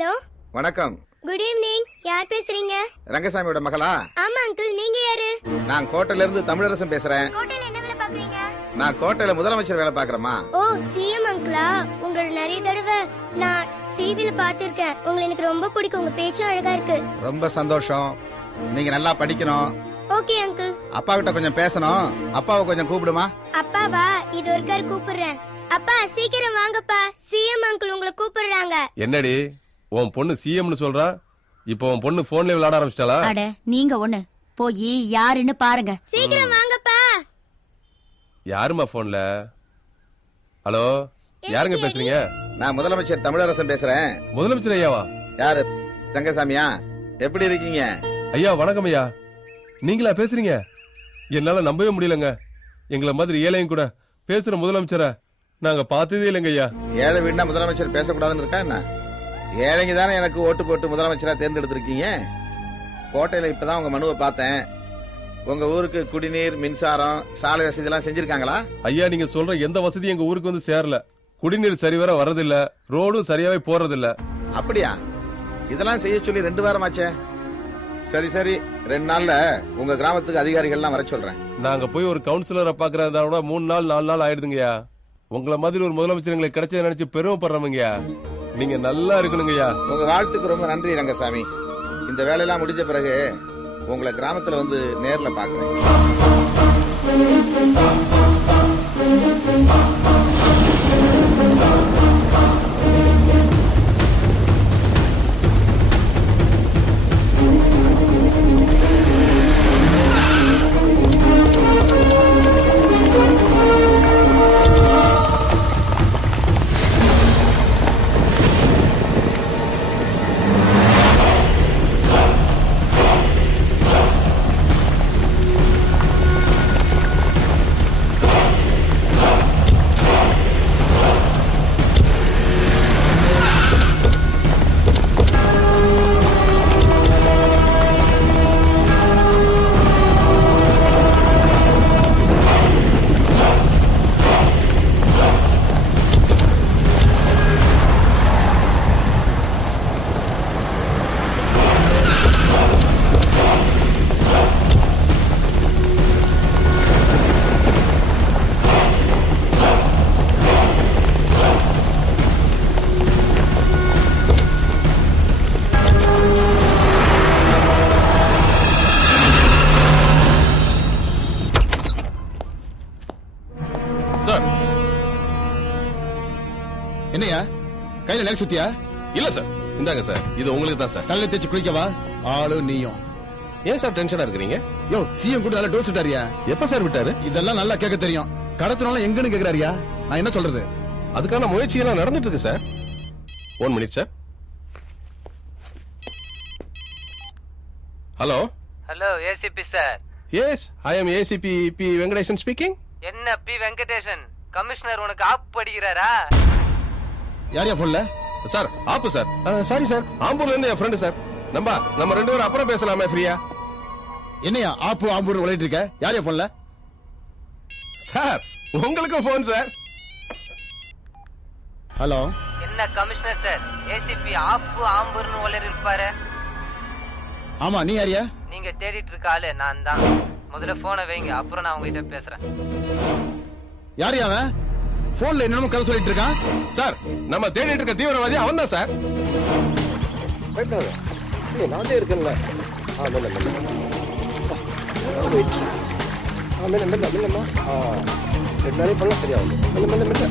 Hello வணக்கம். Good evening. யார் பேசுறீங்க? ரங்கசாமியோட மகளா? ஆமா அங்கிள், நீங்க யாரு? நான் கோட்டையில இருந்து தமிழரசன் பேசுறேன். கோட்டையில என்ன வேலை பாக்குறீங்க? நான் கோட்டையில முதலமைச்சர் வேலை பாக்குறேமா. ஓ, சிஎம் அங்கிளா? உங்களை நிறைய தடவை நான் டிவில பாத்திருக்கேன். உங்களை எனக்கு ரொம்ப பிடிக்கும். உங்க பேச்சும் அழகா இருக்கு. ரொம்ப சந்தோஷம். நீங்க நல்லா படிக்கணும். Okay uncle. அப்பா கிட்ட கொஞ்சம் பேசணும். அப்பாவை கொஞ்சம் கூப்பிடுமா. அப்பாவா? இது ஒருக்கார் கூப்பிடுறேன். அப்பா சீக்கிரம் வாங்கப்பா, சிஎம் அங்கிள் உங்களை கூப்பிடுறாங்க. என்னடி உன் பொண்ணு சிஎம்னு சொல்றா? இப்போ உன் பொண்ணு போன்ல விளையாட ஆரம்பிச்சிட்டாளா? அட நீங்க ஒண்ணு போய் யாருன்னு பாருங்க. சீக்கிரம் வாங்கப்பா. யாருமா போன்ல? ஹலோ, யாருங்க பேசுறீங்க? நான் முதலமைச்சர் தமிழரசன் பேசுறேன். முதலமைச்சர் ஐயாவா? யாரு? ரங்கசாமியா? எப்படி இருக்கீங்க? ஐயா வணக்கம் ஐயா. நீங்களா பேசுறீங்க? என்னால நம்பவே முடியலங்க. எங்களை மாதிரி ஏழையும் கூட பேசுற முதலமைச்சரை நாங்க பார்த்ததே இல்லைங்க ஐயா. ஏழை வீடுனா முதலமைச்சர் பேசக்கூடாதுன்னு இருக்கா என்ன? ஏழைங்க தானே எனக்கு ஓட்டு போட்டு முதலமைச்சரா தேர்ந்தெடுத்திருக்கீங்க. கோட்டையில இப்பதான் உங்க மனுவை பார்த்தேன். உங்க ஊருக்கு குடிநீர், மின்சாரம், சாலை வசதி எல்லாம் செஞ்சிருக்காங்களா? ஐயா நீங்க சொல்ற எந்த வசதியும் எங்க ஊருக்கு வந்து சேரல. குடிநீர் சரிவர வர்றதில்ல, ரோடும் சரியாவே போறதில்ல. அப்படியா? இதெல்லாம் செய்ய சொல்லி 2 வாரமாச்சே. சரி சரி, 2 நாள்ல உங்க கிராமத்துக்கு அதிகாரிகள்லாம் வர சொல்றேன். நாங்க போய் ஒரு கவுன்சிலரை பாக்குறதா கூட 3 நாள் 4 நாள் ஆயிடுதுங்கய்யா. உங்களை மாதிரி ஒரு முதலமைச்சர் எங்களுக்கு கிடைச்சதை நினைச்சு பெருமைப்படுறவங்கய்யா. நீங்க நல்லா இருக்கணுங்கய்யா. உங்க வாழ்த்துக்கு ரொம்ப நன்றி ரங்கசாமி. இந்த வேலையெல்லாம் முடிஞ்ச பிறகு உங்களை கிராமத்துல வந்து நேர்ல பாக்குறேன். என்னையா கையில லேக் சுத்தியா? இல்ல சார், இந்தாங்க சார், இது உங்களுக்கு தான் சார். தள்ள தேச்சு குளிக்கவா? ஆளு நீயும். ஏன் சார் டென்ஷனா இருக்கிறீங்க? யோ, சிஎம் கூட நல்லா டோஸ் விட்டாரியா? எப்ப சார் விட்டாரு? இதெல்லாம் நல்லா கேட்க தெரியும். கடத்தினால எங்கன்னு கேக்குறாரியா? நான் என்ன சொல்றது? அதுக்கான முயற்சி எல்லாம் நடந்துட்டு இருக்கு sir. 1 minute sir. Hello hello, ACP sir. Yes, I am ACP P Venkatesan speaking. என்ன பி வெங்கடேசன்? கமிஷனர் உனக்கு ஆப் படிக்கிறாரா? யாரியா போன்ல? சார் ஆப்பு சார். சாரி சார், ஆம்பூர்ல இருந்து என் ஃப்ரெண்டு சார். நம்ம 2 பேரும் அப்புறம் பேசலாமே ஃப்ரீயா? என்னையா ஆப்பு ஆம்பூர் விளையாட்டு இருக்க? யாரியா போன்ல? சார் உங்களுக்கு போன் சார். ஹலோ. என்ன கமிஷனர் சார், ஏசிபி ஆப்பு ஆம்பூர்னு உளறி இருப்பாரு. ஆமா, நீ யாரியா? நீங்க தேடிட்டு இருக்க ஆளு நான் தான். முதல்ல போனை வைங்க, அப்புறம் நான் உங்ககிட்ட பேசுறேன். யாரியா அவன்? போன்ல என்னமோ கதை சொல்லிட்டு இருக்கான். சார் நம்ம தேடிட்டு இருக்க தீவிரவாதி அவன் தான் சார். நானே இருக்கேன்ல. மெல்லம்மா 2 நாளே பண்ண சரியாகும். மெல்ல மெல்ல.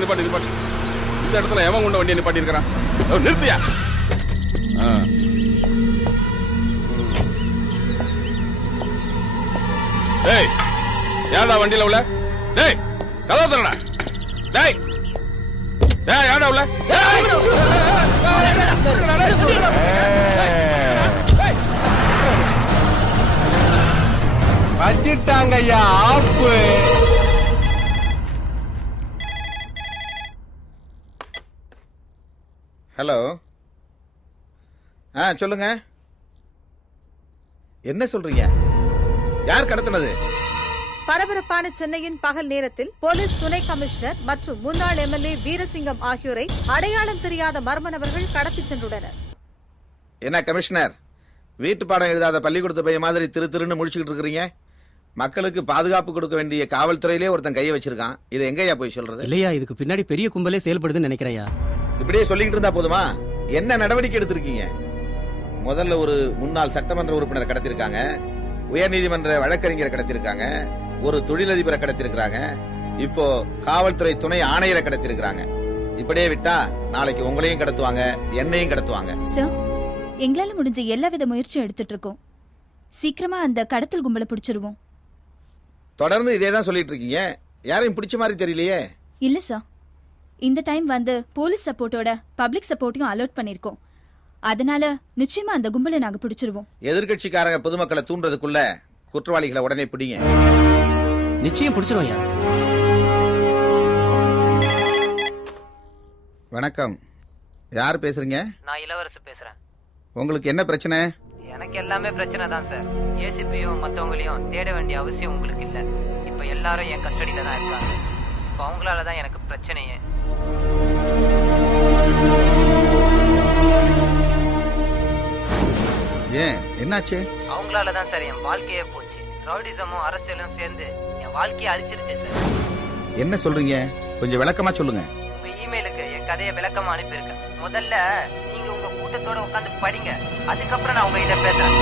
நிப்பாட்டு. இந்த இடத்துல எவன் கொண்ட வண்டியை நிப்பாட்டி இருக்கிறான்? நிறுத்தியா? டேய், யாரா வண்டியில உள்ள? டேய், கதவை திறடா. டேய், யாரா உள்ள? ஐயா ஆப்பு. ஹலோ. சொல்லுங்க. என்ன சொல்றீங்க? யார் கடத்தினது? பரபரப்பான சென்னையின் பகல் நேரத்தில் போலீஸ் துணை கமிஷனர் மற்றும் முன்னாள் எம்எல்ஏ வீரசிங்கம் ஆகியோரை அடையாளம் தெரியாத மர்ம நபர்கள் கடத்திச் சென்றுள்ளனர். என்ன கமிஷனர், வீட்டு பாடம் எழுதாத பள்ளிக்கூடத்து பையன் மாதிரி திருன்னு முழிச்சுக்கிட்டு இருக்கிறீங்க? மக்களுக்கு பாதுகாப்பு கொடுக்க வேண்டிய காவல்துறையிலே ஒருத்தன் கையை வச்சிருக்கான். இது எங்கயா போய் சொல்றது? இல்லையா, இதுக்கு பின்னாடி பெரிய கும்பலே செயல்படுதுன்னு நினைக்கிறையா. இப்படியே சொல்லிக்கிட்டு இருந்தா போதுமா? என்ன நடவடிக்கை எடுத்திருக்கீங்க? முதல்ல ஒரு முன்னாள் சட்டமன்ற உறுப்பினர் கடத்திருக்காங்க, உயர்நீதிமன்ற வழக்கறிஞரை கடத்திருக்காங்க, ஒரு தொழிலதிபரை கடத்திருக்காங்க, இப்போ காவல்துறை துணை ஆணையரை கடத்திருக்காங்க. இப்படியே விட்டா நாளைக்கு உங்களையும் கடத்துவாங்க, என்னையும் கடத்துவாங்க. சார், எங்களால முடிஞ்ச எல்லா வித முயற்சியும் எடுத்துட்டு இருக்கோம். சீக்கிரமா அந்த கடத்தல் கும்பலை பிடிச்சிருவோம். தொடர்ந்து இதே தான் சொல்லிட்டு இருக்கீங்க. யாரையும் பிடிச்ச மாதிரி தெரியலையே. இல்ல சார், இந்த டைம் வந்து போலீஸ் சப்போர்ட்டோட பப்ளிக் சப்போர்ட்டையும் அலர்ட் பண்ணிருக்கோம். அதனால நிச்சயமா அந்த கும்பலை நாங்க பிடிச்சிருவோம். எதிர்கட்சிக்காரங்க பொதுமக்களை தூண்டுறதுக்குள்ள குற்றவாளிகளை உடனே பிடிங்க. நிச்சயம் பிடிச்சிருவோம். வணக்கம். யார் பேசுறீங்க? நான் இளவரசு பேசுறேன். உங்களுக்கு என்ன பிரச்சனை? எனக்கு எல்லாமே பிரச்சனை தான் சார். ஏசிபியும் மற்றவங்களையும் தேட வேண்டிய அவசியம் உங்களுக்கு இல்லை. இப்போ எல்லாரும் என் கஸ்டடியில தான் இருக்காங்க. இப்போ அவங்களால தான் எனக்கு பிரச்சனையே. ஏன், என்னாச்சு? அவங்களால தான் சார் என் வாழ்க்கையே போச்சு. ரவுடிசமும் அரசியலும் சேர்ந்து என் வாழ்க்கையை அழிச்சிருச்சு சார். என்ன சொல்றீங்க? கொஞ்சம் விளக்கமா சொல்லுங்க. உங்க இமெயிலுக்கு என் கதையை விளக்கமா அனுப்பியிருக்கேன். முதல்ல நீங்க உங்க கூட்டத்தோட உட்காந்து படிங்க. அதுக்கப்புறம் நான் உங்ககிட்ட பேசுறேன்.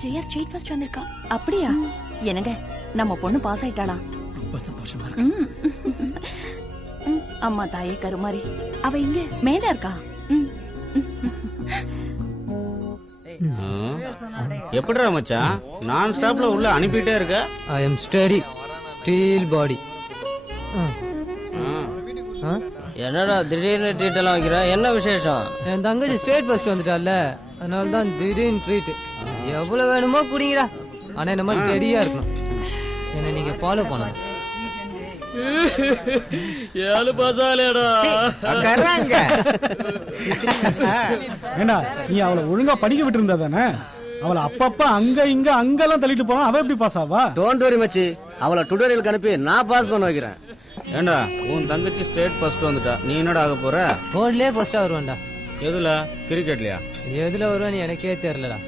ஜெயா ஸ்ட்ரெயிட் ஃபர்ஸ்ட் வந்திருக்கா. அப்படியா? என்னங்க, நம்ம பொண்ணு பாஸ் ஆயிட்டாளா? ரொம்ப சந்தோஷமா இருக்கு. அம்மா தாயே கருமாரி. அவ இங்க மேல இருக்கா. எப்படிடா மச்சான், நான் ஸ்டாப்ல உள்ள அனுப்பிட்டே இருக்க? ஐ எம் ஸ்டடி ஸ்டீல் பாடி. என்னடா திடீர்னு ட்ரீட் எல்லாம் வைக்கிற? என்ன விசேஷம்? என் தங்கச்சி ஸ்டேட் ஃபர்ஸ்ட் வந்துட்டால, அதனால தான் திடீர்னு ட்ரீட். எவ்வளவு வேணுமோ குடிங்கடா, ஆனா இந்த மாதிரி ஸ்டடியா இருக்கணும். என்ன நீங்க ஃபாலோ பண்ணணும். ஏழு பாசாலேடா ஏண்டா, நீ அவளை ஒழுங்கா படிக்க விட்டு இருந்தா தானே? அவளை அப்பப்ப அங்க இங்க அங்கெல்லாம் தள்ளிட்டு போனா அவ எப்படி பாஸ் ஆவா? டோன்ட் வரி மச்சி, அவளை டுடோரியலுக்கு அனுப்பி நான் பாஸ் பண்ண வைக்கிறேன். ஏண்டா, உன் தங்கச்சி ஸ்டேட் ஃபர்ஸ்ட் வந்துட்டா, நீ என்னடா ஆக போற? போர்ட்லயே ஃபர்ஸ்டா வருவான்டா. எதுல? கிரிக்கெட்லயா? எதுல வருவான்னு எனக்கே தெரியலடா.